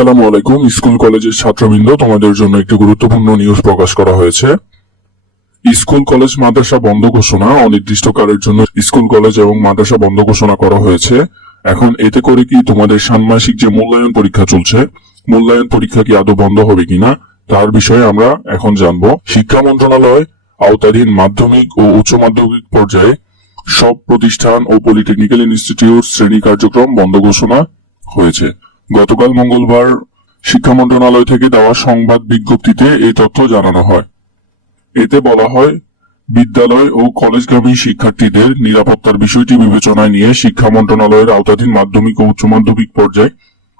আসসালামু আলাইকুম। স্কুল কলেজের ছাত্রবৃন্দ, তোমাদের জন্য একটি গুরুত্বপূর্ণ নিউজ প্রকাশ করা হয়েছে। স্কুল কলেজ মাদ্রাসা বন্ধ ঘোষণা, অনির্দিষ্টকালের জন্য স্কুল কলেজ এবং মাদ্রাসা বন্ধ ঘোষণা করা হয়েছে। এখন এতে করে কি তোমাদের ষান্মাসিক যে মূল্যায়ন পরীক্ষা চলছে, মূল্যায়ন পরীক্ষা কি আদৌ বন্ধ হবে কিনা তার বিষয়ে আমরা এখন জানবো। শিক্ষা মন্ত্রণালয় আওতাধীন মাধ্যমিক ও উচ্চ মাধ্যমিক পর্যায়ে সব প্রতিষ্ঠান ও পলিটেকনিক্যাল ইনস্টিটিউট শ্রেণী কার্যক্রম বন্ধ ঘোষণা হয়েছে। গতকাল মঙ্গলবার শিক্ষা মন্ত্রণালয় থেকে দেওয়া সংবাদ বিজ্ঞপ্তিতে এই তথ্য জানানো হয়। এতে বলা হয়, বিদ্যালয় ও কলেজগামী শিক্ষার্থীদের নিরাপত্তার বিষয়টি বিবেচনায় নিয়ে শিক্ষা মন্ত্রণালয়ের আওতাধীন মাধ্যমিক ও উচ্চ মাধ্যমিক পর্যায়ে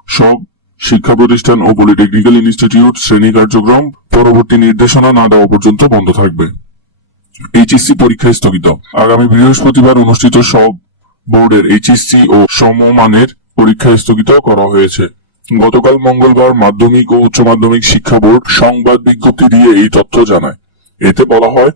সব শিক্ষা প্রতিষ্ঠান ও পলিটেকনিক্যাল ইনস্টিটিউট শ্রেণী কার্যক্রম পরবর্তী নির্দেশনা না দেওয়া পর্যন্ত বন্ধ থাকবে। এইচএসসি পরীক্ষা স্থগিত। আগামী বৃহস্পতিবার অনুষ্ঠিত সব বোর্ডের এইচএসসি ও সমমানের পরীক্ষা স্থগিত করা হয়েছে। গতকাল মঙ্গলবার মাধ্যমিক ও উচ্চ মাধ্যমিক শিক্ষা বোর্ড সংবাদ বিজ্ঞপ্তি দিয়ে এই তথ্য জানায়। এতে বলা হয়,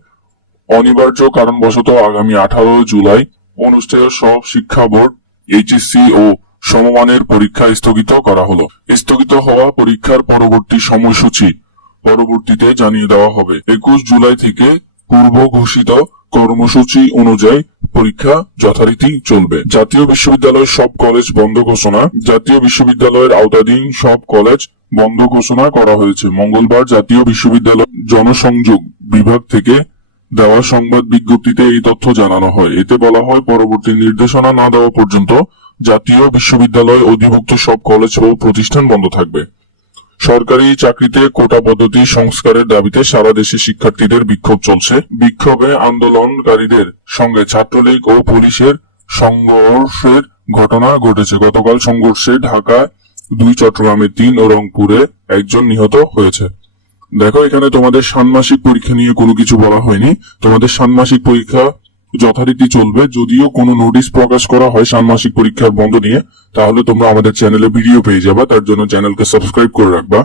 অনিবার্য কারণবশত আগামী 18 জুলাই অনুষ্ঠেয় সব শিক্ষা বোর্ড এইচএসসি ও সমমানের পরীক্ষা স্থগিত করা হলো। স্থগিত হওয়া পরীক্ষার পরবর্তী সময়সূচি পরবর্তীতে জানিয়ে দেওয়া হবে। 21 জুলাই থেকে পূর্ব ঘোষিত কর্মসূচি অনুযায়ী পরীক্ষা যথারীতি চলবে। জাতীয় বিশ্ববিদ্যালয় সব কলেজ বন্ধ ঘোষণা। জাতীয় বিশ্ববিদ্যালয়ের আওতাধীন সব কলেজ বন্ধ ঘোষণা করা হয়েছে। মঙ্গলবার জাতীয় বিশ্ববিদ্যালয় জনসংযোগ বিভাগ থেকে দেওয়া সংবাদ বিজ্ঞপ্তিতে এই তথ্য জানানো হয়। এতে বলা হয়, পরবর্তী নির্দেশনা না দেওয়া পর্যন্ত জাতীয় বিশ্ববিদ্যালয় অধিভুক্ত সব কলেজ ও প্রতিষ্ঠান বন্ধ থাকবে। সরকারি চাকরিতে কোটা পদ্ধতি সংস্কারের দাবিতে সারা দেশে শিক্ষার্থীদের বিক্ষোভ চলছে। বিক্ষোভে আন্দোলনকারীদের সঙ্গে ছাত্রলীগ ও পুলিশের সংঘর্ষের ঘটনা ঘটেছে। গতকাল সংঘর্ষে ঢাকায় 2, চট্টগ্রামে 3 ও রংপুরে 1 নিহত হয়েছে। দেখো, এখানে তোমাদের ষান্মাসিক পরীক্ষা নিয়ে কোনো কিছু বলা হয়নি। তোমাদের ষান্মাসিক পরীক্ষা যথারীতি চলবে। যদিও কোনো নোটিশ প্রকাশ করা হয় ষান্মাসিক পরীক্ষার বন্ধ নিয়ে, তাহলে তোমরা আমাদের চ্যানেলে ভিডিও পেয়ে যাবে। তার জন্য চ্যানেলকে সাবস্ক্রাইব করে রাখবা।